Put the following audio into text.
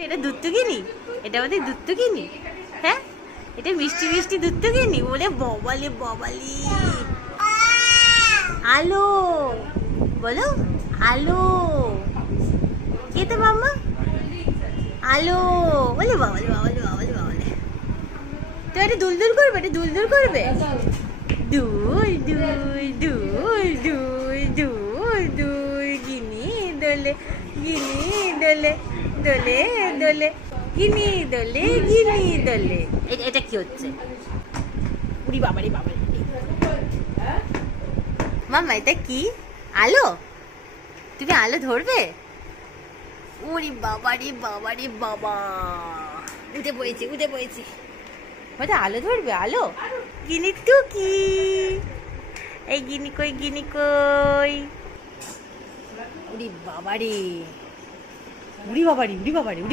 এটা দুধটুকিনি, এটা আমাদের দুধটুকিনি। হ্যাঁ, এটা মিষ্টি মিষ্টি দুধটুকিনি। বলে ববালে ববালি। আলো বলো, আলো কে তো মাম্মা? আলো বলে বাবালে বাবালে বাবালে বাবালে। তো এটা দুলদুল করবে, এটা দুলদুল করবে। দুল দুল দুল দুল দুল দুল গিনি দোলে, গিনি দোলে, দোলে দোলে, গিনি দোলে, গিনি দোলে। এটা কি হচ্ছে? উড়ি বাবারি বাবারি। মাম্মা এটা কি? আলো? তুমি আলো ধরবে? উড়ি বাবারি বাবারি বাবা, উঠে পড়েছি উঠে পড়েছি। ওটা আলো ধরবে? আলো গিনি টুকি। এই গিনি কই, গিনি কই? উড়ি বাবারি, উড়ি বাবারি, উড়ি বাবারি, উড়ি